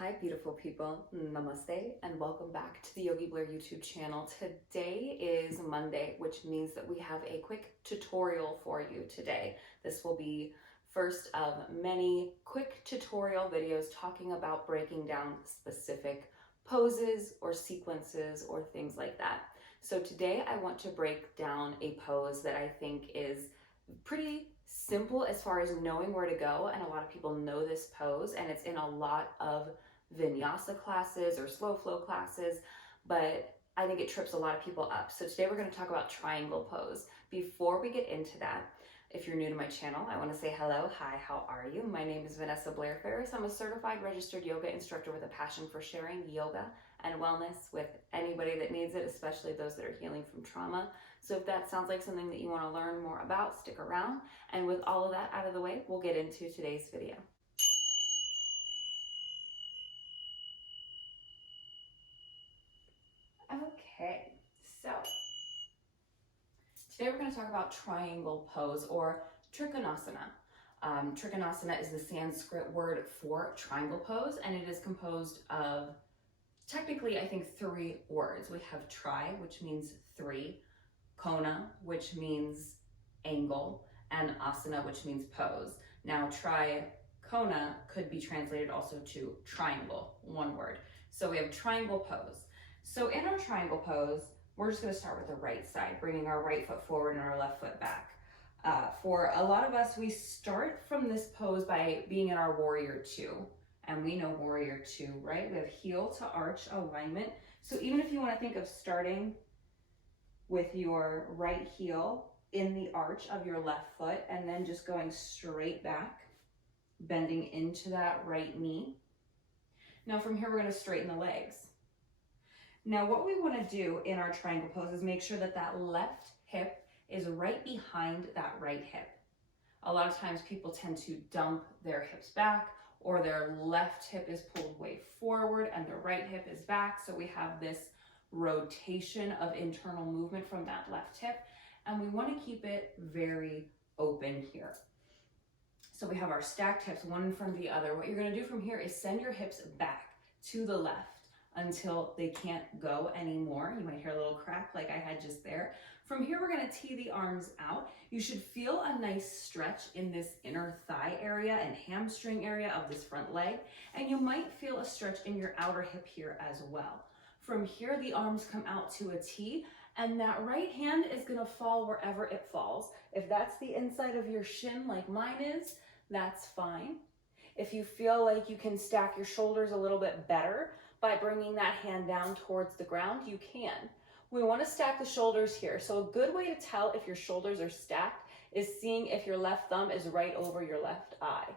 Hi beautiful people, namaste, and welcome back to the Yogi Blair YouTube channel. Today is Monday, which means that we have a quick tutorial for you today. This will be first of many quick tutorial videos talking about breaking down specific poses or sequences or things like that. So today I want to break down a pose that I think is pretty simple as far as knowing where to go, and a lot of people know this pose and it's in a lot of vinyasa classes or slow flow classes, but I think it trips a lot of people up. So today we're going to talk about triangle pose. Before we get into that, if you're new to my channel, I want to say hello. Hi, how are you? My name is Vanessa Blair Ferris. I'm a certified registered yoga instructor with a passion for sharing yoga and wellness with anybody that needs it, especially those that are healing from trauma. So if that sounds like something that you want to learn more about, stick around. And with all of that out of the way, we'll get into today's video. Okay, so today we're going to talk about triangle pose or Trikonasana. Trikonasana is the Sanskrit word for triangle pose, and it is composed of technically, I think, 3 words. We have tri, which means 3, kona, which means angle, and asana, which means pose. Now, tri-kona could be translated also to triangle, one word. So we have triangle pose. So in our triangle pose, we're just going to start with the right side, bringing our right foot forward and our left foot back. For a lot of us, we start from this pose by being in our warrior 2. And we know warrior 2, right? We have heel to arch alignment. So even if you want to think of starting with your right heel in the arch of your left foot and then just going straight back, bending into that right knee. Now from here, we're going to straighten the legs. Now what we want to do in our triangle pose is make sure that that left hip is right behind that right hip. A lot of times people tend to dump their hips back, or their left hip is pulled way forward and the right hip is back. So we have this rotation of internal movement from that left hip, and we want to keep it very open here. So we have our stacked hips, one in front of the other. What you're going to do from here is send your hips back to the left until they can't go anymore. You might hear a little crack like I had just there. From here, we're going to tee the arms out. You should feel a nice stretch in this inner thigh area and hamstring area of this front leg, and you might feel a stretch in your outer hip here as well. From here, the arms come out to a T, and that right hand is going to fall wherever it falls. If that's the inside of your shin like mine is, that's fine. If you feel like you can stack your shoulders a little bit better by bringing that hand down towards the ground, you can. We want to stack the shoulders here. So a good way to tell if your shoulders are stacked is seeing if your left thumb is right over your left eye.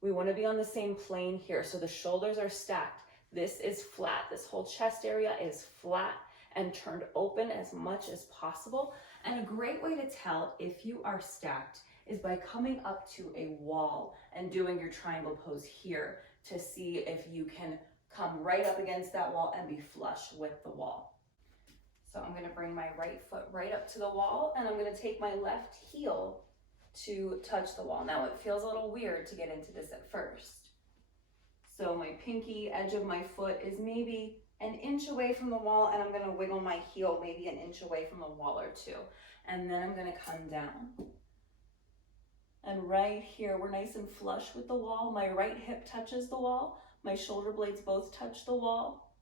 We want to be on the same plane here. So the shoulders are stacked. This is flat. This whole chest area is flat and turned open as much as possible. And a great way to tell if you are stacked is by coming up to a wall and doing your triangle pose here to see if you can come right up against that wall and be flush with the wall. So I'm going to bring my right foot right up to the wall, and I'm going to take my left heel to touch the wall. Now it feels a little weird to get into this at first. So my pinky edge of my foot is maybe an inch away from the wall, and I'm going to wiggle my heel maybe an inch away from the wall or 2. And then I'm going to come down. And right here, we're nice and flush with the wall. My right hip touches the wall. My shoulder blades both touch the wall.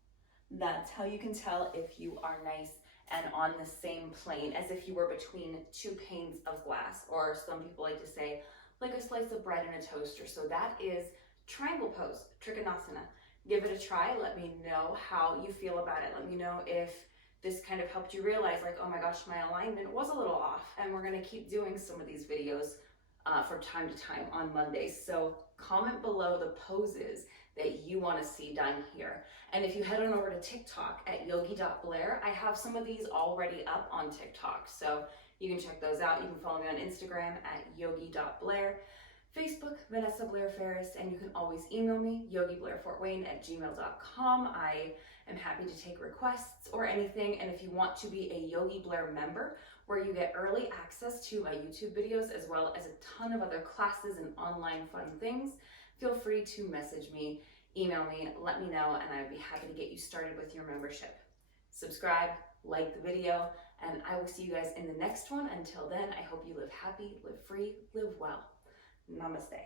That's how you can tell if you are nice and on the same plane, as if you were between 2 panes of glass, or some people like to say, like a slice of bread in a toaster. So that is triangle pose, Trikonasana. Give it a try. Let me know how you feel about it. Let me know if this kind of helped you realize, like, oh my gosh, my alignment was a little off. And we're going to keep doing some of these videos from time to time on Mondays. So comment below the poses that you want to see done here. And if you head on over to TikTok at yogi.blair, I have some of these already up on TikTok. So you can check those out. You can follow me on Instagram at yogi.blair, Facebook, Vanessa Blair Ferris, and you can always email me, yogiblairfortwayne@gmail.com. I am happy to take requests or anything. And if you want to be a Yogi Blair member, where you get early access to my YouTube videos, as well as a ton of other classes and online fun things, feel free to message me email me, let me know, and I'd be happy to get you started with your membership. Subscribe, like the video, and I will see you guys in the next one. Until then, I hope you live happy, live free, live well. Namaste.